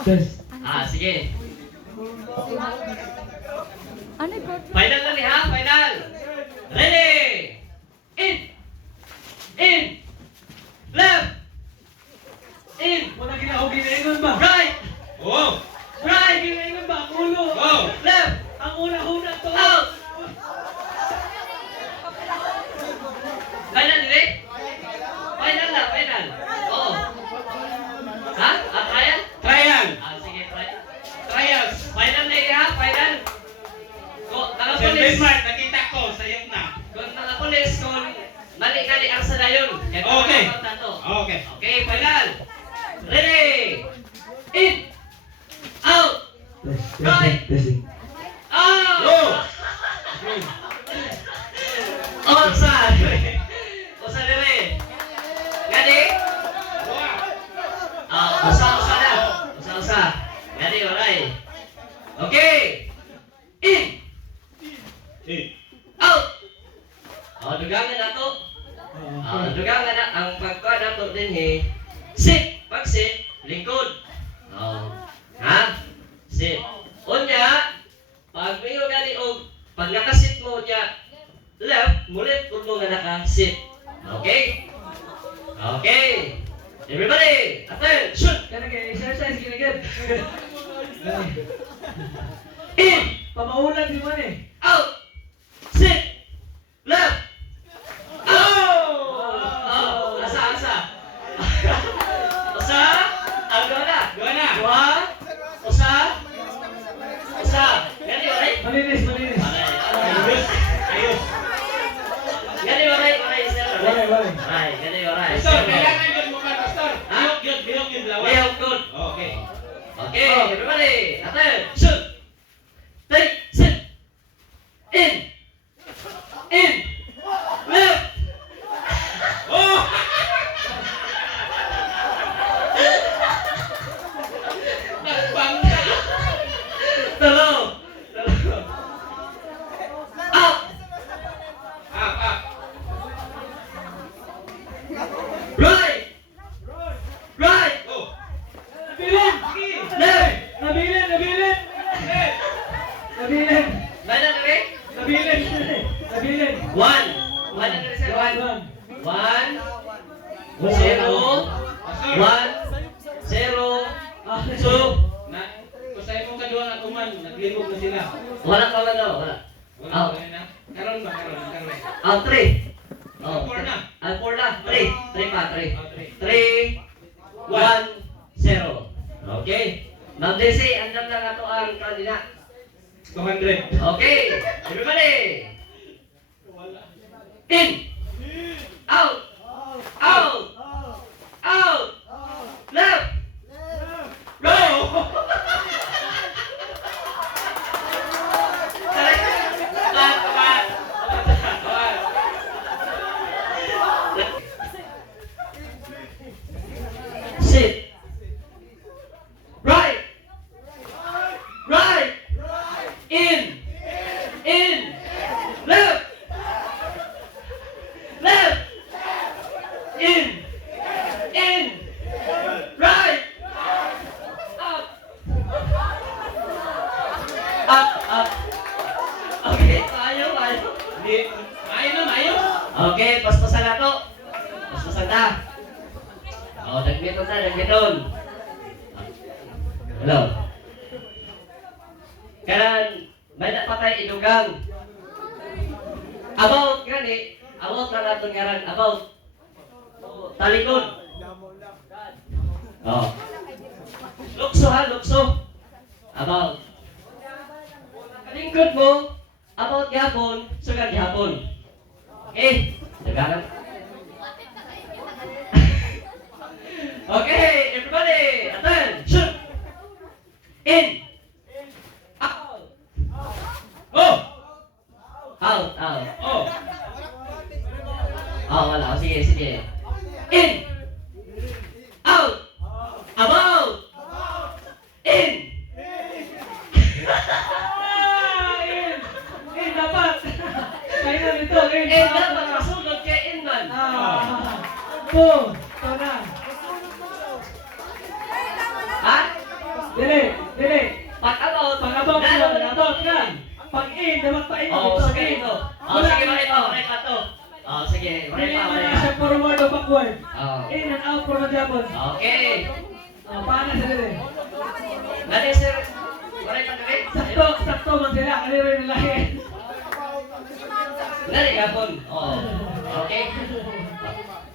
Test. Sige. Ano ba? Final na niya, final. Ready! In! In! Left! In! Wala ginahog ginaingon ba? Right! Oh! Right! Ginaingon ba? Ang ulo! Oh! Left! Ang una-una to! Out! Final, hindi? Final na, final. Oo. Ha? Trial? Trial! Sige, trial. Trials! Final na niya, final. Sir Taga-police. Benmar, nakita ko, sayang na. Kung taga-police, kung mali-kali ang sanayon. Okay. Okay. Okay, final. Ready! In! Out! Right! Testing. Out! Go! Osa! Osa dili. Gani? Usa na. Usa. Gani, alright. Okay. In! Out! Dugangan na to. Dugangan na ang pagkuha na to din sit! Pag-sit, lingkod. Ha? Sit. Unya, pag mayo gani o pag nakasit mo niya left, mulit kung mo nga naka-sit. Okay? Okay. Everybody, attention! Kaya nag-exercise, ginagad. In! Pamaulan di man eh. Out! Sit! Left! Asa? Usa? Go na! Dua? Usa? Gani, alright? Malinis. Alright. Ayos! Gani, alright, sir. Wala. Alright, gani, alright. Pastor, kailangan yun mo ka, Pastor. Ha? Bihok yun, lawas. We have good. Okay. Okay, everybody, attention! Take, sit! In! Left! Oh! Nagbangga! Dalaw! Up! Up! Right! Oh! Nabilin! Left! Nabilin! Eh! Nabilin! Mana na rin? Nabilin! One! One na rin sir, one. One. Zero. Pastor! One. Zero. Two. Na, kusay mo kaduha nga kuman, naglibog na sila. Wala ka na daw, wala. Wala na. Karon ba? Karon. Three. Four na. Four na. Three. Three pa, three. Three. 3, 1, 0. Okay. Ma'am Daisy, andam na nga to ang kanina. 200. Okay. Everybody. In. Out. Left. Go! Sit. Right. In. Left. In. Right. Up. Okay, ayaw. Hindi. Mayo. Okay, paspasan na to. Paspasan na. Dagmiton. Hello. Kanan, may napatay idugang. About na natin ngaran, about talikod. Lukso. About. Kalingkod mo, about gihapon, sugan gihapon. Nagalang. Okay, everybody, attention! In! Out! Oh! Out! Oh! Wala. Sige. In! Out! About! In! Dapat! Kaya na nito! Dapat masunod kay in man. Boom! Ito na! Dili, dili. Pag-out. Pag-abot ka, abot ka. Pag-in, dapat pa-in. Oh, sige ito. Oh, sige, bakit to? Oh, sige, Pili bakit mo na pa. siya forward o backward. Oh. In and out for the Japon. Okay. Paano sa dili? Dali, sir. Bakit pa dali? Sakto man sila. Kaniro yung lalaki. Dali, gapon. Oh. Okay.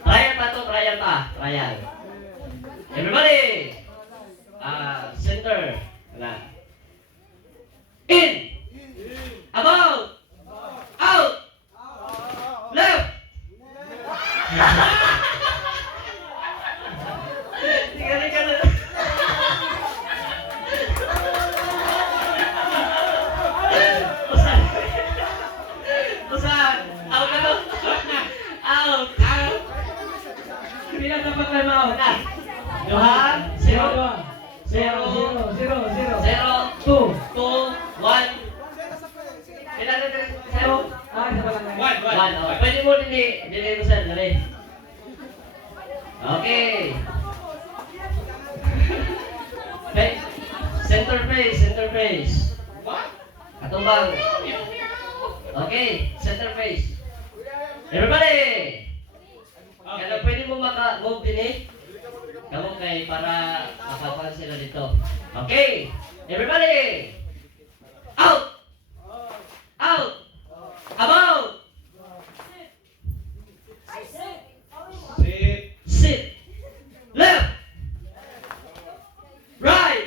Trial pa to, trial pa. Trial. Everybody. Center. Wala. In. About. Out. Left. Tiga. Usan. Out na to. Out. Hindi na dapat time out. Johan. Zero. Zero. Zero. Zero. Two. 2, 1. Ilan na din? Zero. Isa pa lang na. One. One. Okay. Pwede mo dili mo sir. Dali. Okay. Okay. Center face. What? Katumbang. Okay. Center face. Everybody. Kaya pwede mo maka-move din eh. Kamu kay para makakuha sila dito. Okay. Everybody. Out. Out. About. Sit. Sit. Left. Right.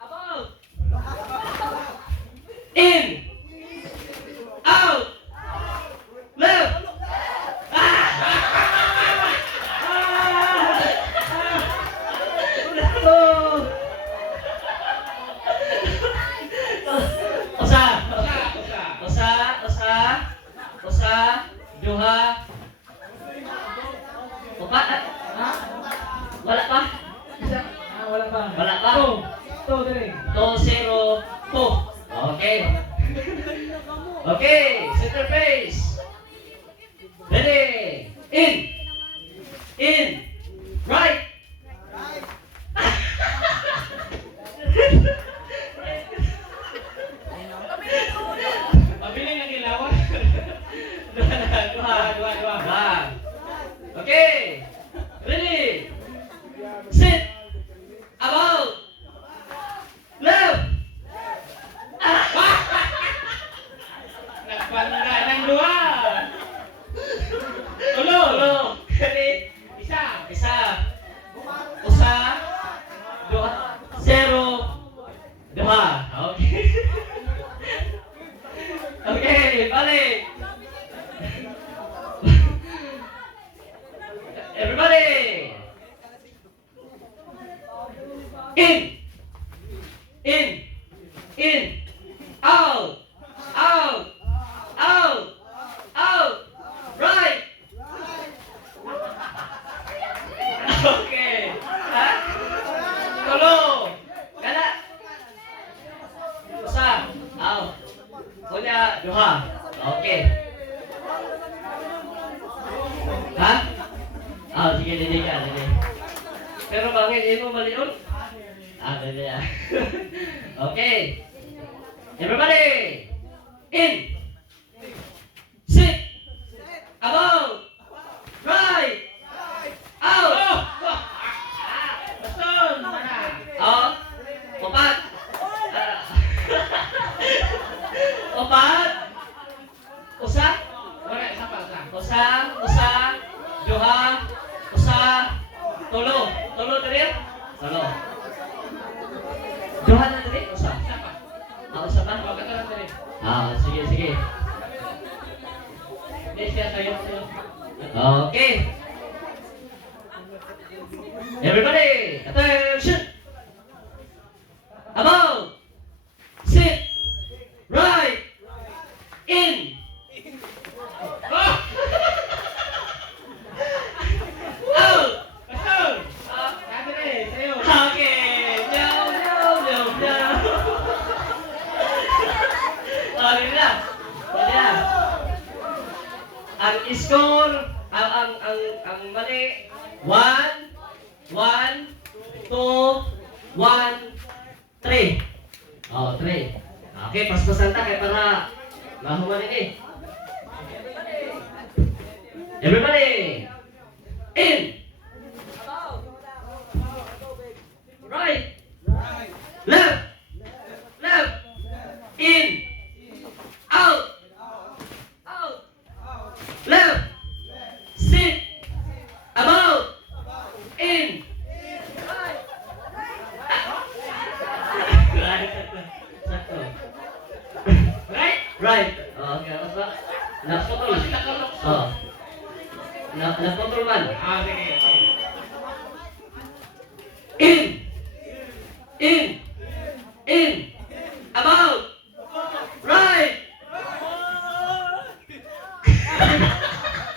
About. In. Out. Left. Usa, duha, upat, wala pa? Wala pa. Wala pa? Two, dili. 2-0, 2. Okay. Okay, center face. Ready. In. Right. Mabili ng ilawan. Duha. Dua. Okay. Ready. Sit. About. Left. Nagpanda ng dua. Tulo. Ready. Isa. Usa. Duha. 0. Duha. Okay. Okay, balik. Everybody. In. Out. Right. Okay. Ha? Tulo. Kana. Usa. Out. Kunya, duha. Okay. Ha? Sige, dili ka. Pero bangin, hindi mo maliun? Dili ah. Okay. Everybody! In! Sit! About! Right! Out! Baston. Upat! Upat! Usa! Wala, isa pa. Usa! Duha! Usa! Tulo! Tulo dali? Tulo. Duha na dali? Usa? Isa pa. Usa pa? Huwag ka na lang dali. Sige. Hindi siya sa'yo. Okay. Everybody, attention. About. Sit. Right. In. Out. Baston. Sabi na eh, sa'yo. Okay. Meow. Okay na. Ang score, ang mali, 1, 2, 3, 3. Oh, 3. Okay, paspasan ta kay para mahuman ini. Everybody. In. Right. Left. Left. In. Out. Out. Left. Sit. About. In. Right. Sakto. Right. Right. Oh, okay, apa ba? Naputol. Oh. Naputol man. Sige. In. In. In. About. Right.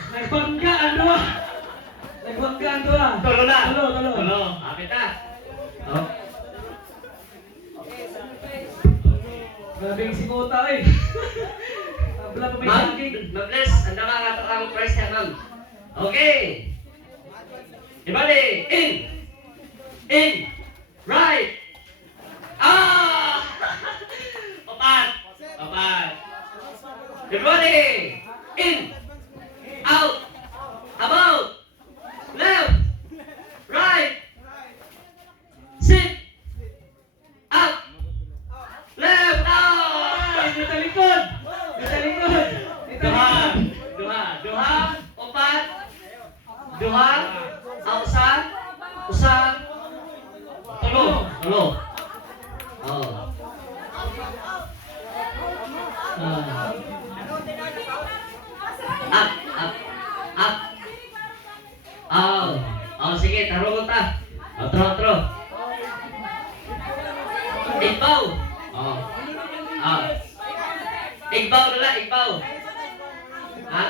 Nagbangga ang dua. Nagbangga ang dua. Tulo na. Tulo. Tulo. Apit na. Oh. Grabe yung singota eh. Tabla pa may Ma'am, saging. ma-bless. Ang dama nga ito ang price niya, ma'am. Okay. Everybody, in. In. Right. Ah! Papat. Papat. Everybody, in. Out. About. Left. Right. Sit. Up. Left. Ay, Ah! dito likod. Dito likod. Dito Duha. likod. Duha. Opat. Duha. Usa. Usa. Tulo. Tulo. Oh. Ah. Up. Up. Up. Oh. Oh, sige. Taro ta. Otro. Igbaw. Oh. Ah. Igbaw nila. Igbaw. Ha?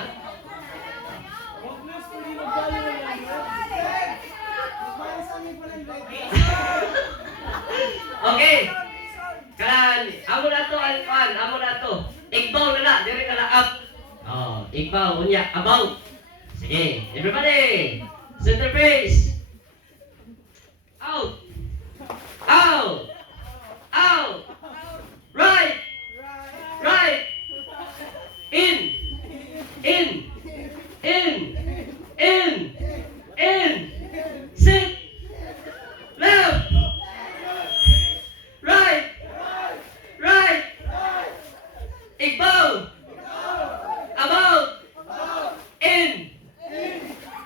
Okay. Kan, amo na to alpan, amo na to. Igbaw nila, dire ka na up. Oh, igbaw unya about. Sige, everybody. Center face. Out. Out. Out. Right. Right. In. In. In. In. In. Sit. Left. Right. Right. Igbaw. About. In.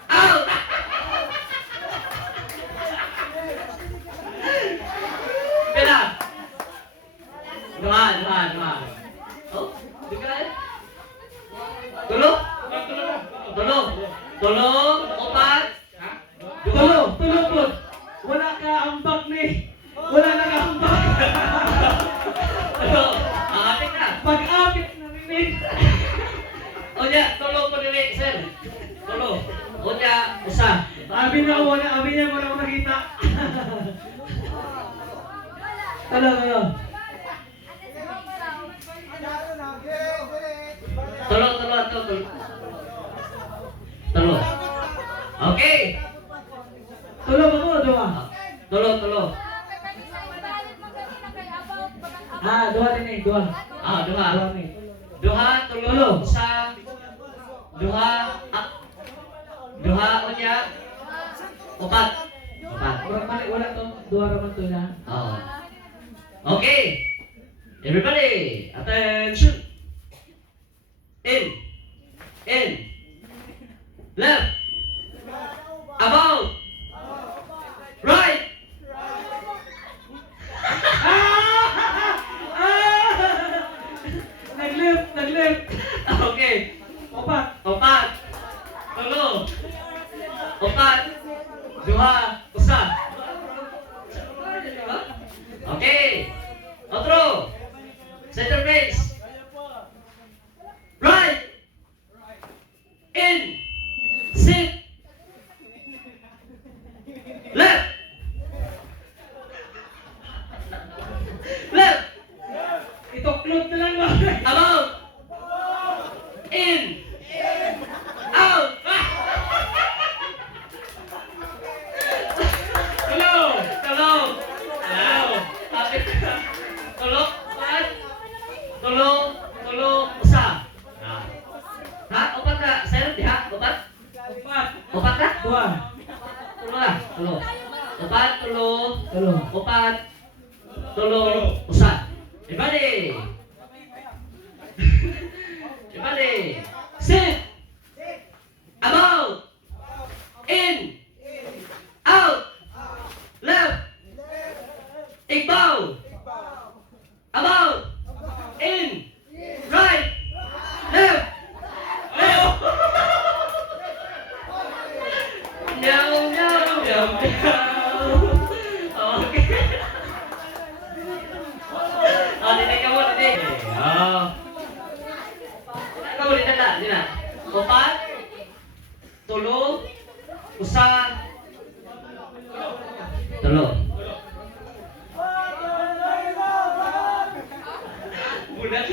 Out. Pila. Duha. Oh, di ka na. Tulo. Opat. Tulo po. Wala ka ambak ni. Wala na ka ambak. Tulo. Apit na. Pag-apit na rin. Onya, tulo po nili, sir. Tulo. Onya, usa. Abi niya wala ko nakita. Tulo. Tulo. Okay. Tulo ba mo, dua? Tulo. Ah, dua din eh, dua. Ah, duha. Dua ni. Duha, tulo, usa. Duha, onya. Opat. Wala to, dua raman to na. Oh. Okay. Everybody, attention. In. Left. About. Right. Nag-lift. Okay. Opat. Tulo. Opat. Duha. Usa. Okay. Otro. Center face. Right. In. Sit. Left. Left. Itoklot na lang ba? About. In. Out. Tulo. tulo, upat, tulo, tulo, usa. Ha, upat ka, sir, diha, upat, Upat. upat ka, Dua. tulo ka, tulo, upat, tulo, Tulo. upat, tulo, usa. Ibali. Ibali. Sit. About. In. Out. Left. Igbaw. About. In. Right. Left. Left. Meow, meow, meow, meow. Okay. Oh, dili ka mo, dili. Oh. Ikaw mo, dili na. Upat. Tulo. Usa. Tulo. Bulat.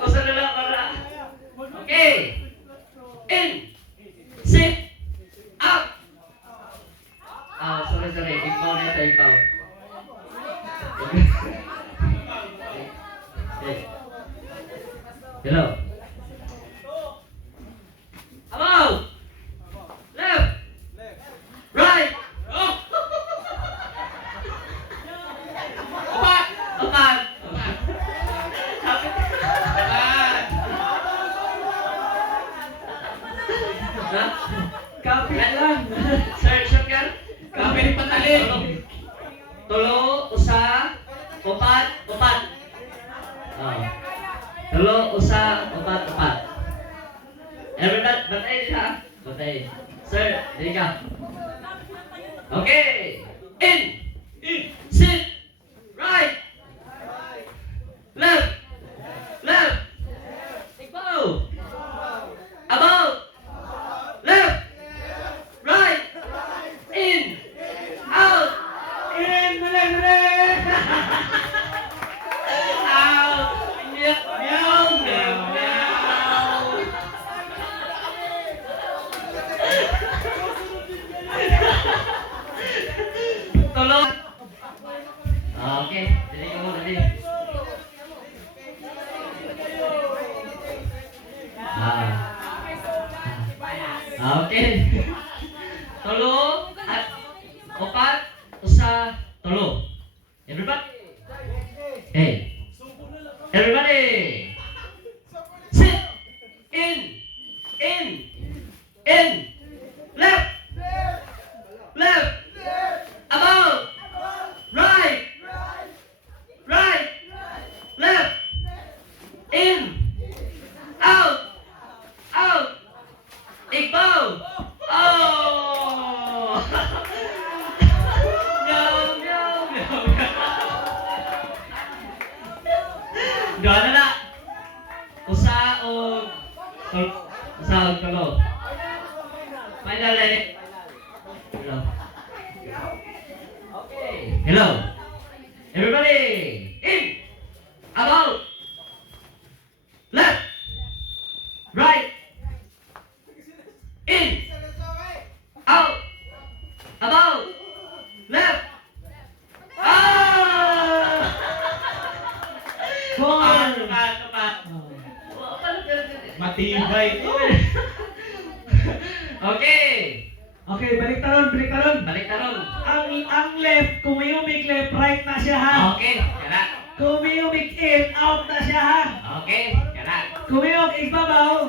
Usa na lang para. Okay. In. Sit. Up. Ah, sorry. Ipaw na ito, ipaw. Hello. About. Left. Right. Oh. Upat. Upat. Ha? Kapit lang. Sir, shotgun? Kami ni Patalim. Tulo, usa, upat. Oh. Tulo, usa, upat. Everybody, batay din ha? Batay. Sir, dili ka. Okay. In. Sit. Right. Left. Igbaw. About. Left. Right. In. Out. In. Dali. Out. Meow, meow, meow. Tulo. Okay, dali ka mo, dali. Okay. Tulo at upat, usa, tulo. Everybody. Hey. Everybody. Sit. In. Left. About. Right. Left. In. Out. Igbaw. Oh. Meow. Gana na. Usa o tulo. Finally. Hello. Okay. Hello. Everybody. In. About. Left. Right. In. Out. About. Left. Ah! Four. Tupat. Matibay. Okay. Okay, balik taron. Balik taron. Ang left, kung may umig left, right na siya ha. Okay. Kana. Kung may umig in, out na siya ha. Okay. Kana. Kung may umig ibabaw,